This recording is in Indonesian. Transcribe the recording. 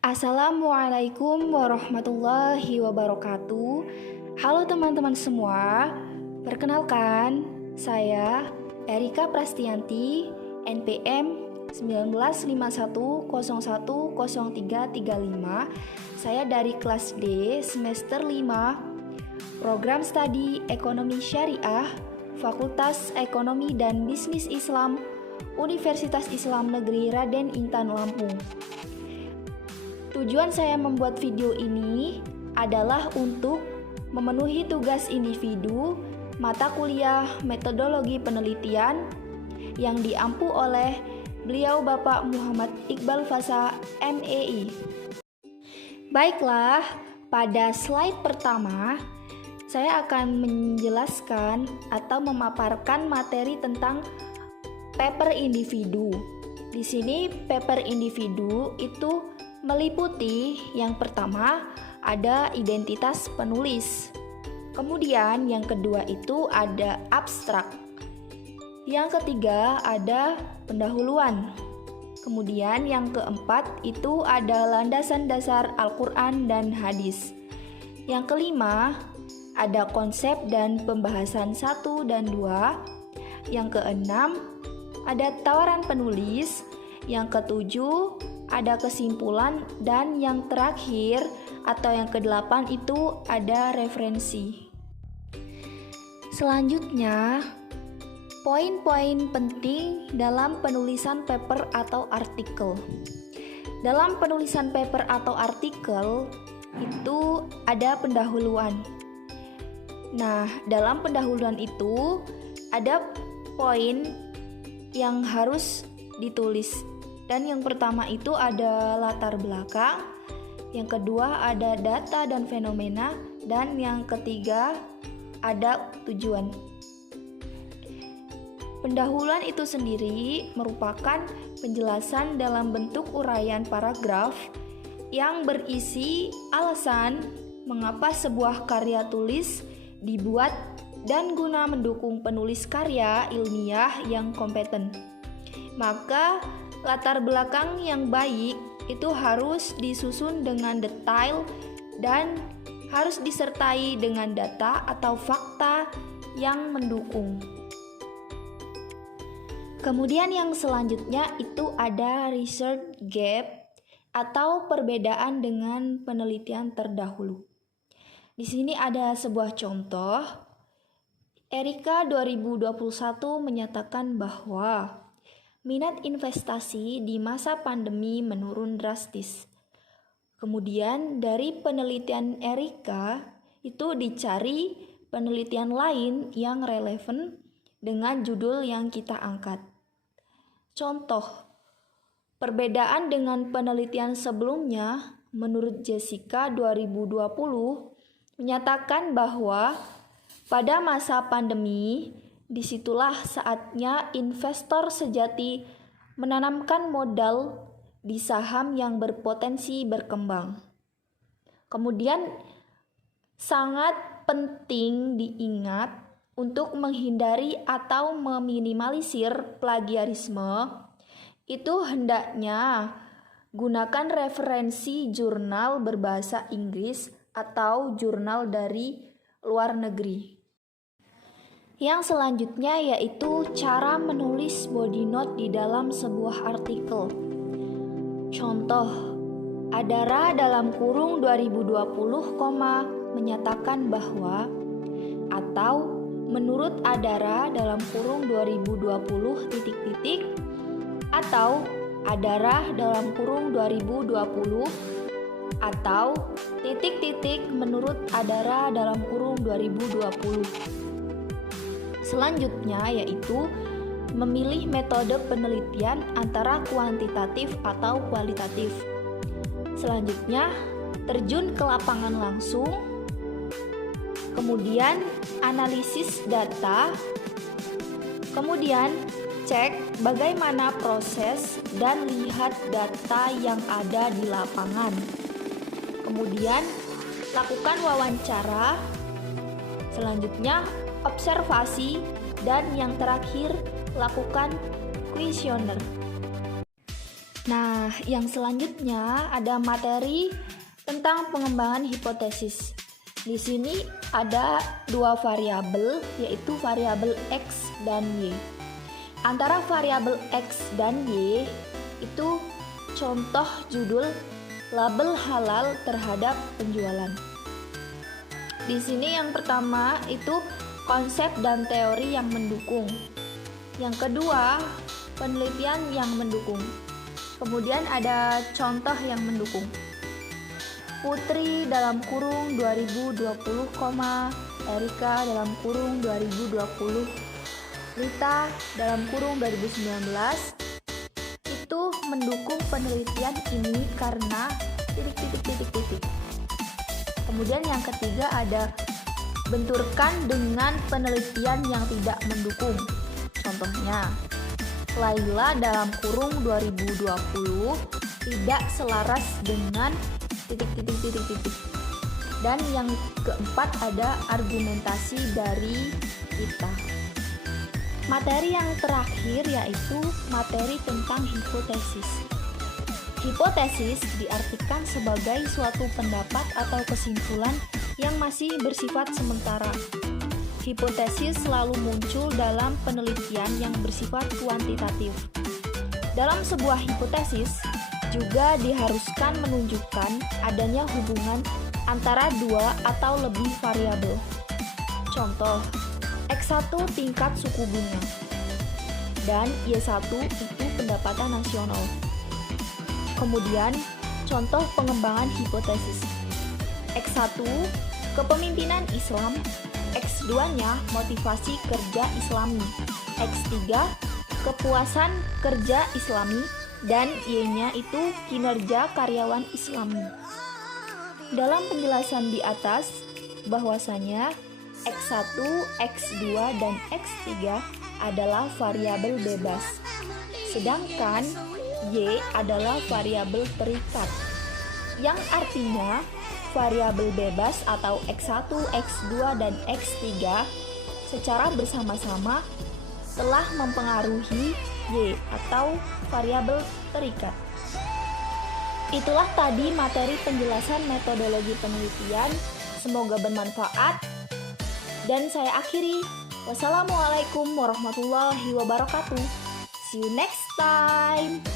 Assalamualaikum warahmatullahi wabarakatuh. Halo teman-teman semua, perkenalkan saya Erika Prastianti, NPM 1951010335. Saya dari kelas D semester 5, Program Studi Ekonomi Syariah, Fakultas Ekonomi dan Bisnis Islam, Universitas Islam Negeri Raden Intan Lampung. Tujuan saya membuat video ini adalah untuk memenuhi tugas individu mata kuliah metodologi penelitian yang diampu oleh beliau Bapak Muhammad Iqbal Fasa, MEI. Baiklah, pada slide pertama saya akan menjelaskan atau memaparkan materi tentang paper individu. Di sini paper individu itu meliputi yang pertama ada identitas penulis. Kemudian yang kedua itu ada abstrak. Yang ketiga ada pendahuluan. Kemudian yang keempat itu ada landasan dasar Al-Quran dan hadis. Yang kelima ada konsep dan pembahasan 1 dan 2. Yang keenam ada tawaran penulis. Yang ketujuh ada kesimpulan, dan yang terakhir atau yang kedelapan itu ada referensi. Selanjutnya, poin-poin penting dalam penulisan paper atau artikel. Dalam penulisan paper atau artikel itu ada pendahuluan. Nah, dalam pendahuluan itu ada poin yang harus ditulis. Dan yang pertama itu ada latar belakang, yang kedua ada data dan fenomena, dan yang ketiga ada tujuan. Pendahuluan itu sendiri merupakan penjelasan dalam bentuk uraian paragraf yang berisi alasan mengapa sebuah karya tulis dibuat dan guna mendukung penulis karya ilmiah yang kompeten. Maka latar belakang yang baik itu harus disusun dengan detail dan harus disertai dengan data atau fakta yang mendukung. Kemudian yang selanjutnya itu ada research gap atau perbedaan dengan penelitian terdahulu. Di sini ada sebuah contoh. Erika 2021 menyatakan bahwa minat investasi di masa pandemi menurun drastis. Kemudian dari penelitian Erika itu dicari penelitian lain yang relevan dengan judul yang kita angkat. Contoh, perbedaan dengan penelitian sebelumnya menurut Jessica 2020 menyatakan bahwa pada masa pandemi disitulah saatnya investor sejati menanamkan modal di saham yang berpotensi berkembang. Kemudian sangat penting diingat untuk menghindari atau meminimalisir plagiarisme, itu hendaknya gunakan referensi jurnal berbahasa Inggris atau jurnal dari luar negeri. Yang selanjutnya yaitu cara menulis body note di dalam sebuah artikel. Contoh, Adara dalam kurung 2020, menyatakan bahwa, atau menurut Adara dalam kurung 2020 ... atau Adara dalam kurung 2020 atau ... menurut Adara dalam kurung 2020. Selanjutnya yaitu memilih metode penelitian antara kuantitatif atau kualitatif. Selanjutnya terjun ke lapangan langsung. Kemudian analisis data. Kemudian cek bagaimana proses dan lihat data yang ada di lapangan. Kemudian lakukan wawancara. Selanjutnya observasi, dan yang terakhir lakukan kuesioner. Nah, yang selanjutnya ada materi tentang pengembangan hipotesis. Di sini ada dua variabel, yaitu variabel X dan Y. Antara variabel X dan Y itu contoh judul label halal terhadap penjualan. Di sini yang pertama itu konsep dan teori yang mendukung. Yang kedua, penelitian yang mendukung. Kemudian ada contoh yang mendukung. Putri dalam kurung 2020, Erika dalam kurung 2020, Rita dalam kurung 2019 itu mendukung penelitian ini karena titik. Kemudian yang ketiga ada benturkan dengan penelitian yang tidak mendukung. Contohnya, Laila dalam kurung 2020 tidak selaras dengan titik. Dan yang keempat ada argumentasi dari kita. Materi yang terakhir yaitu materi tentang hipotesis. Hipotesis diartikan sebagai suatu pendapat atau kesimpulan yang masih bersifat sementara. Hipotesis selalu muncul dalam penelitian yang bersifat kuantitatif. Dalam sebuah hipotesis juga diharuskan menunjukkan adanya hubungan antara dua atau lebih variabel. Contoh, X1 tingkat suku bunga dan Y1 itu pendapatan nasional. Kemudian, contoh pengembangan hipotesis. X1 kepemimpinan Islam, X2-nya motivasi kerja Islami, X3 kepuasan kerja Islami, dan Y-nya itu kinerja karyawan Islami. Dalam penjelasan di atas, bahwasanya X1, X2, dan X3 adalah variabel bebas, sedangkan Y adalah variabel terikat, yang artinya variabel bebas atau X1, X2, dan X3 secara bersama-sama telah mempengaruhi Y atau variabel terikat. Itulah tadi materi penjelasan metodologi penelitian. Semoga bermanfaat. Dan saya akhiri. Wassalamualaikum warahmatullahi wabarakatuh. See you next time.